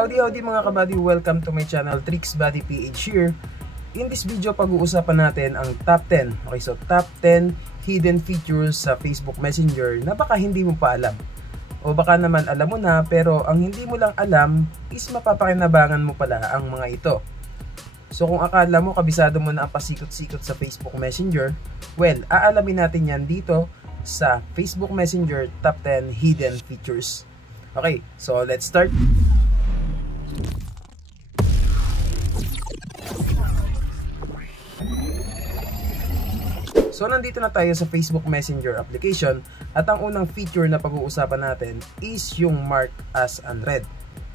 Howdy mga kabady, welcome to my channel, Tricks Buddy PH here. In this video, pag-uusapan natin ang top 10. Okay, so top 10 hidden features sa Facebook Messenger na baka hindi mo pa alam. O baka naman alam mo na, pero ang hindi mo lang alam is mapapakinabangan mo pala ang mga ito. So kung akala mo kabisado mo na ang pasikot-sikot sa Facebook Messenger, well, aalamin natin yan dito sa Facebook Messenger top 10 hidden features. Okay, so let's start. So nandito na tayo sa Facebook Messenger application at ang unang feature na pag-uusapan natin is yung Mark as Unread.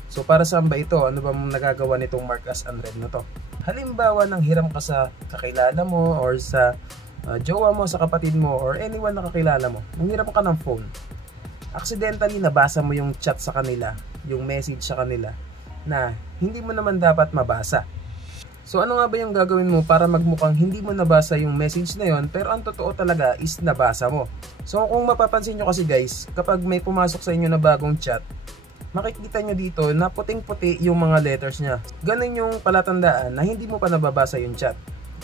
So para saan ba ito? Ano ba nagagawa nitong Mark as Unread na to? Halimbawa nang hiram ka sa kakilala mo or sa jowa mo, sa kapatid mo or anyone na kakilala mo, nang hiram ka ng phone, accidentally nabasa mo yung chat sa kanila, yung message sa kanila na hindi mo naman dapat mabasa. So ano nga ba yung gagawin mo para magmukhang hindi mo nabasa yung message na yon, pero ang totoo talaga is nabasa mo? So kung mapapansin nyo kasi guys, kapag may pumasok sa inyo na bagong chat, makikita nyo dito na puting-puti yung mga letters nya. Ganun yung palatandaan na hindi mo pa nababasa yung chat.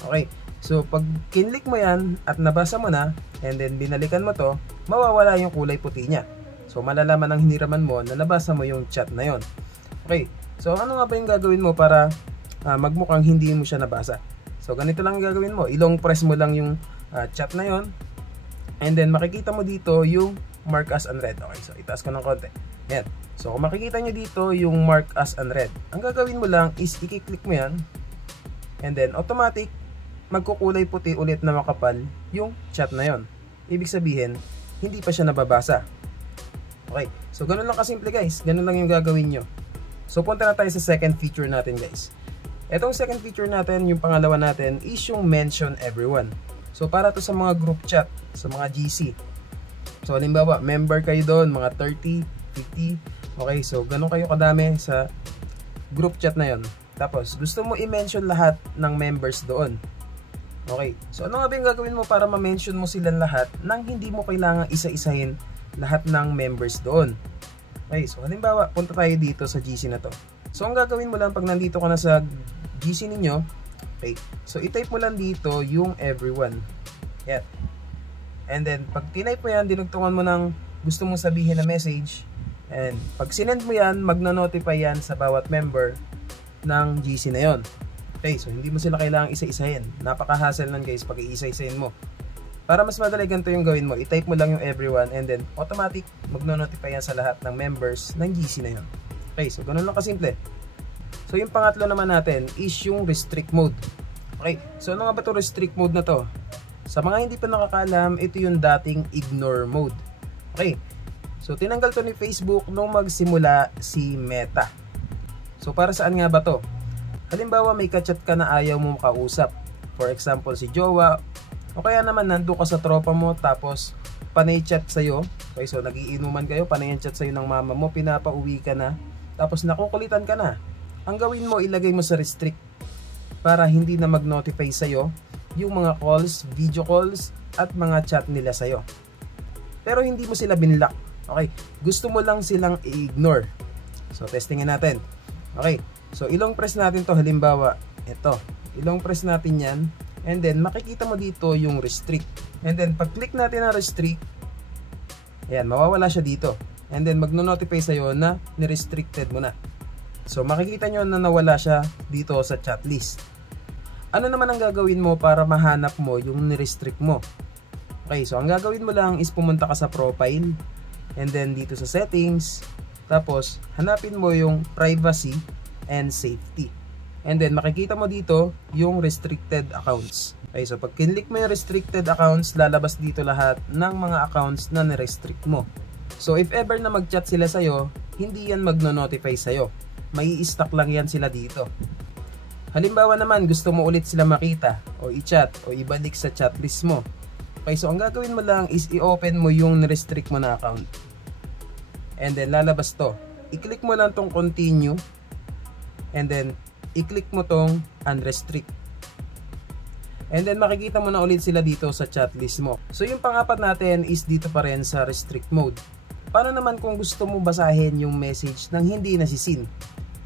Okay, so pag kinlik mo yan at nabasa mo na, and then binalikan mo to, mawawala yung kulay puti nya. So malalaman ng hiniraman mo na nabasa mo yung chat na yon. Okay, so ano nga ba yung gagawin mo para magmukhang hindi mo siya nabasa? So ganito lang yung gagawin mo, ilong press mo lang yung chat na yon, and then makikita mo dito yung Mark as Unread. Okay, so itaas ko ng konti. Yan. So kung makikita nyo dito yung Mark as Unread, ang gagawin mo lang is i-click mo yan, and then automatic magkukulay puti ulit na makapal yung chat na yon. Ibig sabihin, hindi pa siya nababasa. Okay, so ganun lang kasimple guys, ganun lang yung gagawin nyo. So punta na tayo sa second feature natin guys. Etong second feature natin, yung pangalawa natin, is yung mention everyone. So para to sa mga group chat, sa mga GC. So halimbawa, member kayo doon, mga 30, 50. Okay, so ganun kayo kadami sa group chat na yon. Tapos gusto mo i-mention lahat ng members doon. Okay, so ano nga ba yung gagawin mo para ma-mention mo silang lahat nang hindi mo kailangang isa-isahin lahat ng members doon? Okay, so halimbawa, punta tayo dito sa GC na to. So ang gagawin mo lang pag nandito ka na sa GC ninyo, okay, so i-type mo lang dito yung everyone. Yan. And then pag tinype mo yan, dinugtungan mo ng gusto mong sabihin na message, and pag sinend mo yan, magna-notify yan sa bawat member ng GC na yon. Okay, so hindi mo sila kailangang isa-isahin. Napaka-hassle nun guys pag i-isa-isahin mo. Para mas madali, ganito yung gawin mo, i-type mo lang yung everyone, and then automatic magno-notify yan sa lahat ng members ng GC na yon. Okay, so ganun lang kasimple. So yung pangatlo naman natin is yung restrict mode. Okay, so ano nga ba ito restrict mode na to? Sa mga hindi pa nakakaalam, ito yung dating ignore mode. Okay, so tinanggal to ni Facebook nung magsimula si Meta. So para saan nga ba to? Halimbawa may kachat ka na ayaw mo makausap. For example si jowa, o kaya naman nandun ka sa tropa mo tapos panay chat sa'yo. Okay, so nagiinuman kayo, panay chat sa'yo ng mama mo, pinapauwi ka na, tapos nakukulitan ka na. Ang gawin mo, ilagay mo sa restrict para hindi na mag-notify sa'yo yung mga calls, video calls at mga chat nila sa'yo. Pero hindi mo sila binlock. Okay, gusto mo lang silang i-ignore. So testingin natin. Okay, so ilong press natin to. Halimbawa ito, ilong press natin yan, and then makikita mo dito yung restrict, and then pag click natin na restrict, ayan, mawawala siya dito, and then magno-notify sa'yo na ni-restricted mo na. So makikita nyo na nawala siya dito sa chat list. Ano naman ang gagawin mo para mahanap mo yung ni-restrict mo? Okay, so ang gagawin mo lang is pumunta ka sa profile, and then dito sa settings, tapos hanapin mo yung privacy and safety, and then makikita mo dito yung restricted accounts. Okay, so pag kinlik mo yung restricted accounts, lalabas dito lahat ng mga accounts na ni-restrict mo. So if ever na mag-chat sila sa'yo, hindi yan magno-notify sa'yo, may i-stack lang yan sila dito. Halimbawa naman gusto mo ulit sila makita o i-chat o ibalik sa chat list mo. Okay, so ang gagawin mo lang is i-open mo yung ni-restrict mo na account, and then lalabas to. I-click mo lang tong continue, and then i-click mo tong unrestrict, and then makikita mo na ulit sila dito sa chat list mo. So yung pang-apat natin is dito pa rin sa restrict mode. Paano naman kung gusto mo basahin yung message nang hindi nasisin?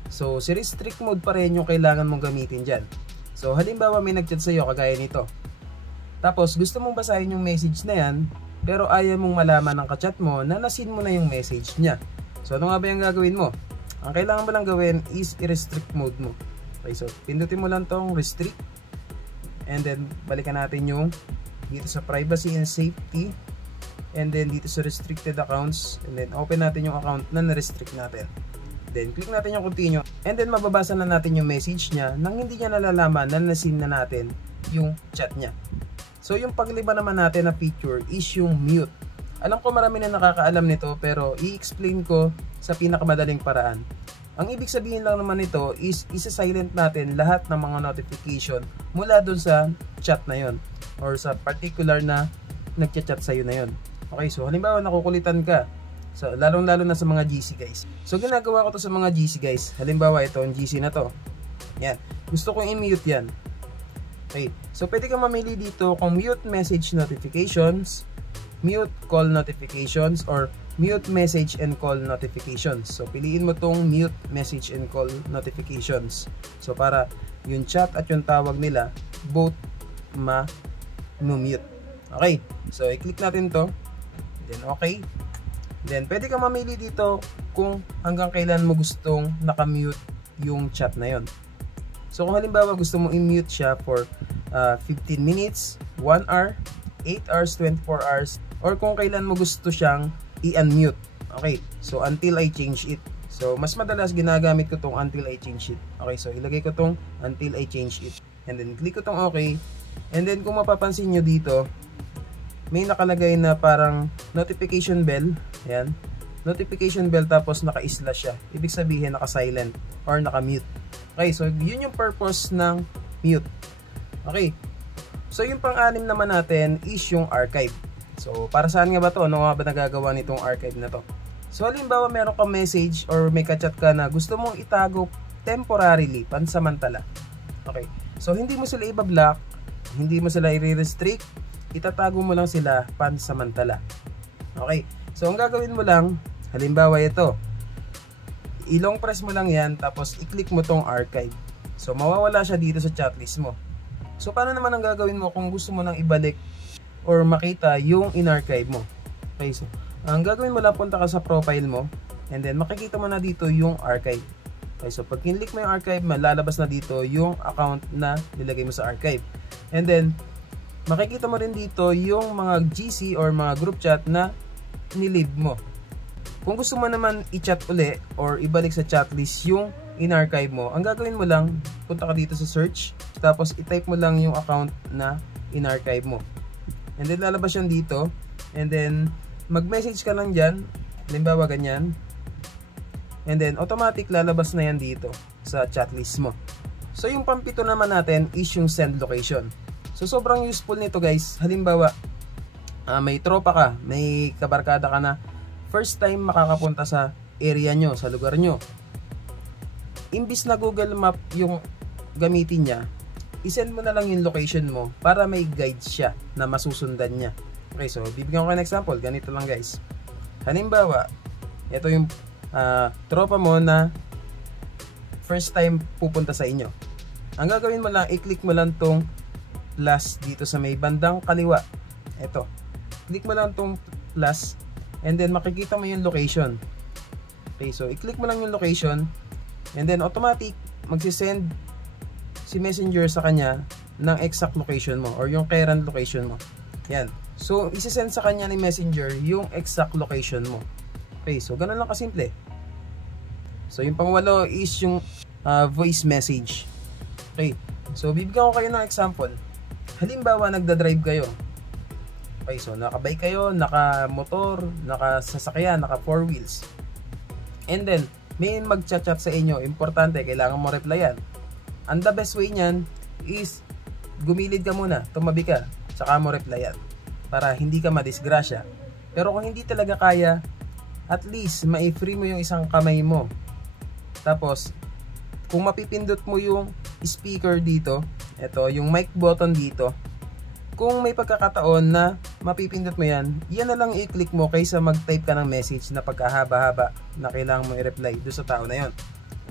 So, si restrict mode pa rin yung kailangan mong gamitin dyan. So, halimbawa may nag-chat sa'yo kagaya nito. Tapos, gusto mong basahin yung message na yan, pero ayaw mong malaman ng kachat mo na nasin mo na yung message niya. So, ano nga ba yung gagawin mo? Ang kailangan mo lang gawin is i-restrict mode mo. Okay, so, pindutin mo lang tong restrict. And then, balikan natin yung dito sa privacy and safety. And then, dito sa restricted accounts. And then, open natin yung account na na-restrict natin. Then, click natin yung continue. And then, mababasa na natin yung message niya nang hindi niya nalalaman na nasin na natin yung chat niya. So, yung pagliba naman natin na feature is yung mute. Alam ko marami na nakakaalam nito pero i-explain ko sa pinakamadaling paraan. Ang ibig sabihin lang naman nito is isa-silent natin lahat ng mga notification mula dun sa chat na yon or sa particular na nagchat-chat sa'yo na yon. Okay, so halimbawa nakukulitan ka. So, lalong-lalo na sa mga GC guys. So, ginagawa ko to sa mga GC guys. Halimbawa, ito, ang GC na to. Yan. Gusto kong i-mute yan. Okay. So, pwede kang mamili dito kung mute message notifications, mute call notifications, or mute message and call notifications. So, piliin mo tong mute message and call notifications. So, para yung chat at yung tawag nila, both ma-mute. Okay. So, i-click natin to. Then, okay. Then, pwede ka mamili dito kung hanggang kailan mo gustong nakamute yung chat na yon. So, kung halimbawa gusto mo i-mute siya for 15 minutes, 1 hour, 8 hours, 24 hours, or kung kailan mo gusto siyang i-unmute. Okay, so until I change it. So, mas madalas ginagamit ko tong until I change it. Okay, so ilagay ko tong until I change it. And then, click ko tong okay. And then, kung mapapansin nyo dito, may nakalagay na parang notification bell. Ayan. Notification bell tapos naka-slash siya. Ibig sabihin naka-silent or naka-mute. Okay, so yun yung purpose ng mute. Okay. So yung pang-anim naman natin is yung archive. So para saan nga ba to? Ano nga ba nagagawa nitong archive na to? So halimbawa meron kang message or may ka-chat ka na gusto mong itago temporarily, pansamantala. Okay. So hindi mo sila i-block, hindi mo sila i-restrict, itatago mo lang sila pansamantala. Okay. So, ang gagawin mo lang, halimbawa ito, i-long press mo lang yan, tapos i-click mo tong archive. So, mawawala siya dito sa chat list mo. So, paano naman ang gagawin mo kung gusto mo nang ibalik or makita yung in-archive mo? Okay, so, ang gagawin mo lang, punta ka sa profile mo, and then makikita mo na dito yung archive. Okay, so, pag kinlik mo yung archive, malalabas na dito yung account na nilagay mo sa archive. And then, makikita mo rin dito yung mga GC or mga group chat na nilib mo. Kung gusto mo naman i-chat uli or ibalik sa chat list yung in-archive mo, ang gagawin mo lang, punta ka dito sa search, tapos i-type mo lang yung account na in-archive mo. And then lalabas yan dito, and then mag-message ka lang dyan, halimbawa ganyan, and then automatic lalabas na yan dito sa chat list mo. So yung pampito naman natin is yung send location. So sobrang useful nito guys. Halimbawa, may tropa ka, may kabarkada ka na first time makakapunta sa area nyo, sa lugar nyo. Imbis na Google Map yung gamitin niya, isend mo na lang yung location mo para may guide siya na masusundan niya. Okay, so bibigyan ko kayo ng example. Ganito lang guys. Halimbawa, ito yung tropa mo na first time pupunta sa inyo. Ang gagawin mo lang, i-click mo lang tong plus dito sa may bandang kaliwa. Ito. Click mo lang tong plus and then makikita mo yung location. Okay, so i-click mo lang yung location and then automatic magsisend si Messenger sa kanya ng exact location mo or yung current location mo. Yan. So isi-send sa kanya ni Messenger yung exact location mo. Okay, so ganun lang kasimple. So yung pangwalo is yung voice message. Okay, so bibigyan ko kayo ng example. Halimbawa nagda-drive kayo. Okay, so nakabike kayo, naka-motor, naka-sasakyan, naka-4 wheels. And then, may mag-chat-chat sa inyo. Importante, kailangan mo replyan. And the best way niyan is gumilid ka muna, tumabi ka, saka mo replyan. Para hindi ka madisgrasya. Pero kung hindi talaga kaya, at least, ma-free mo yung isang kamay mo. Tapos, kung mapipindot mo yung speaker dito, ito, yung mic button dito, kung may pagkakataon na mapipindot mo yan, yan na lang i-click mo kaysa mag-type ka ng message na pagkahaba-haba na kailangan mo i-reply doon sa tao na yon.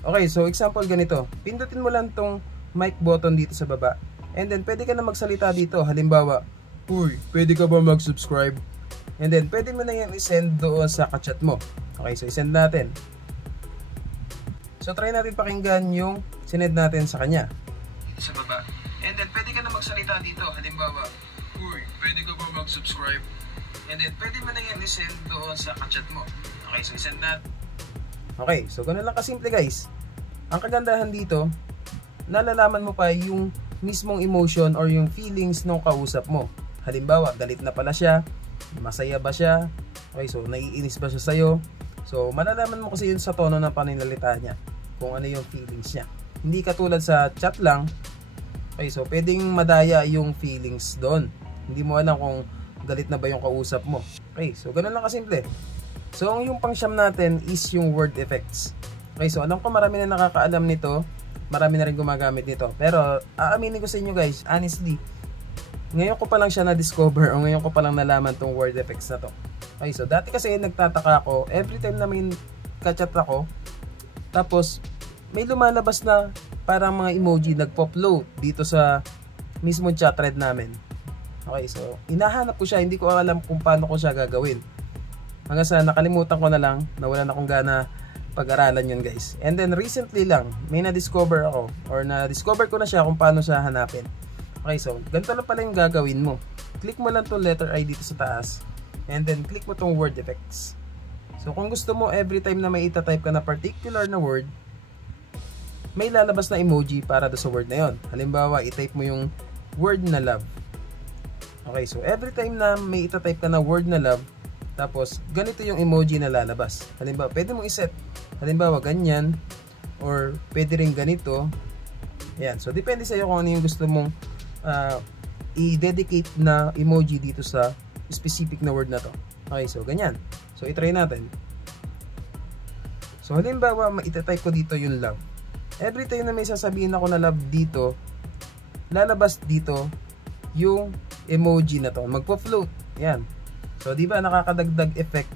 Okay, so example ganito. Pindutin mo lang tong mic button dito sa baba. And then pwede ka na magsalita dito. Halimbawa, uy, pwede ka ba mag-subscribe? And then pwede mo na yan i-send doon sa ka-chat mo. Okay, so i-send natin. So try natin pakinggan yung sinend natin sa kanya. Dito sa baba. And then pwede ka na magsalita dito. Halimbawa, uy, pwede ka ba mag-subscribe? And then pwede mo na yan i-send doon sa ka-chat mo. Okay, so i-send natin. Okay, so ganun lang kasimple guys. Ang kagandahan dito, nalalaman mo pa yung mismong emotion or yung feelings ng kausap mo. Halimbawa, galit na pala siya, masaya ba siya, okay, so naiinis ba siya sa'yo. So malalaman mo kasi yun sa tono ng paninalita niya, kung ano yung feelings niya. Hindi katulad sa chat lang, okay, so pwedeng madaya yung feelings doon. Hindi mo alam kung galit na ba yung kausap mo. Okay, so ganun lang kasimple. So yung pang-siyam natin is yung word effects. Okay, so alam ko marami na nakakaalam nito, marami na rin gumagamit nito. Pero aaminin ko sa inyo guys, honestly, ngayon ko pa lang siya na-discover o ngayon ko pa lang nalaman tong word effects na to. Okay, so dati kasi nagtataka ako, every time na may ka-chat ako, tapos may lumalabas na parang mga emoji nagpo-float dito sa mismong chat thread namin. Okay, so hinahanap ko siya, hindi ko alam kung paano ko siya gagawin. Hanggang sa nakalimutan ko na lang, nawalan akong gana pag-aralan yun guys. And then recently lang, may na-discover ako or na-discover ko na siya kung paano siya hanapin. Okay, so ganito lang pala yung gagawin mo. Click mo lang tong letter I dito sa taas and then click mo tong word effects. So kung gusto mo every time na may itatype ka na particular na word, may lalabas na emoji para do sa word na yon. Halimbawa, i-type mo yung word na love. Okay, so every time na may itatype ka na word na love, tapos ganito yung emoji na lalabas. Halimbawa, pwede mong iset. Halimbawa, ganyan. Or pwede rin ganito. Ayan, so depende sa iyo kung ano yung gusto mong i-dedicate na emoji dito sa specific na word na to. Okay, so ganyan. So i-try natin. So halimbawa, itatype ko dito yung love. Every time na may sasabihin ako na love dito, lalabas dito yung emoji na to, magpo-float. Yan. So di ba nakakadagdag effect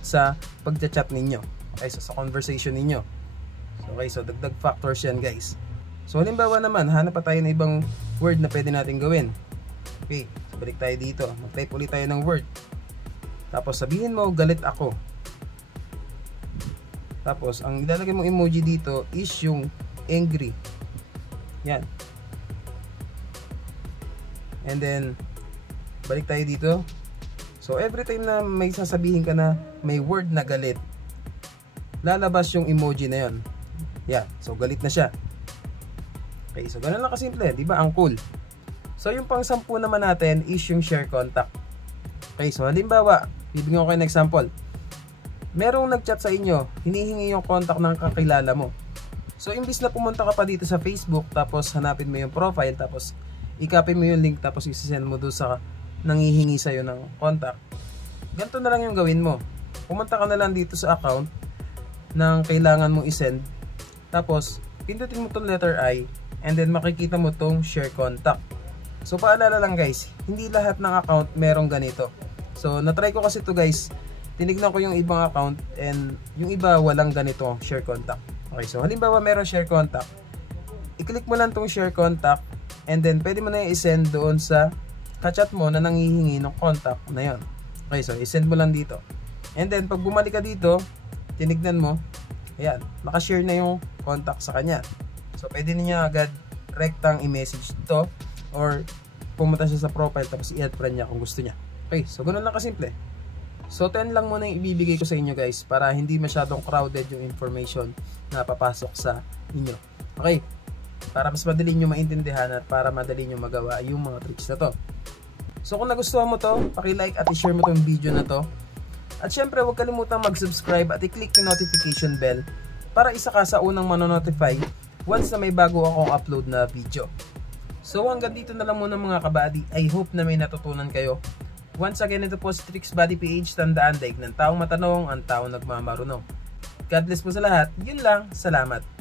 sa pagcha-chat ninyo. Okay, so sa conversation ninyo. So, okay, so dagdag factors yan guys. So halimbawa naman, hanap pa tayo ng ibang word na pwede natin gawin. Okay, so balik tayo dito. Mag-type ulit tayo ng word. Tapos sabihin mo, galit ako. Tapos ang ilalagay mong emoji dito is yung angry. Yan. And then balik tayo dito. So every time na may sasabihin ka na may word na galit, lalabas yung emoji na yon. Yan. So galit na siya. Okay, so ganun lang kasimple, di ba? Ang cool. So yung pang-10 naman natin is yung share contact. Okay, so halimbawa, bibigyan ko kayo ng example. Merong nag-chat sa inyo, hinihingi yung contact ng kakilala mo. So imbis na pumunta ka pa dito sa Facebook, tapos hanapin mo yung profile, tapos i-copy mo yung link, tapos i-send mo doon sa nanghihingi sa'yo ng contact. Ganito na lang yung gawin mo. Pumunta ka na lang dito sa account ng kailangan mong i-send, tapos pindutin mo tong letter I, and then makikita mo tong share contact. So paalala lang guys, hindi lahat ng account merong ganito. So na-try ko kasi to guys, tinignan ko yung ibang account and yung iba walang ganito share contact. Okay, so halimbawa meron share contact, i-click mo lang tong share contact and then pwede mo na i-send doon sa ka-chat mo na nanghihingi ng contact na yon. Okay, so i-send mo lang dito. And then pag bumalik ka dito, tinignan mo, ayan, nakashare na yung contact sa kanya. So pwede niya agad rectang i-message to or pumunta siya sa profile tapos i-add friend niya kung gusto niya. Okay, so ganoon lang kasimple. So 10 lang muna yung ibibigay ko sa inyo guys para hindi masyadong crowded yung information na papasok sa inyo. Okay, para mas madali nyo maintindihan at para madali nyo magawa yung mga tricks na to. So kung nagustuhan mo to, paki-like at i-share mo tong video na to. At syempre huwag kalimutang mag-subscribe at i-click yung notification bell para isa ka sa unang manonotify once na may bago akong upload na video. So hanggang dito na lang muna mga kabady. I hope na may natutunan kayo. Once again, ito po si Tricks Buddy PH. Tandaan, daig ng taong matanong ang taong nagmamarunong. God bless po sa lahat. Yun lang. Salamat.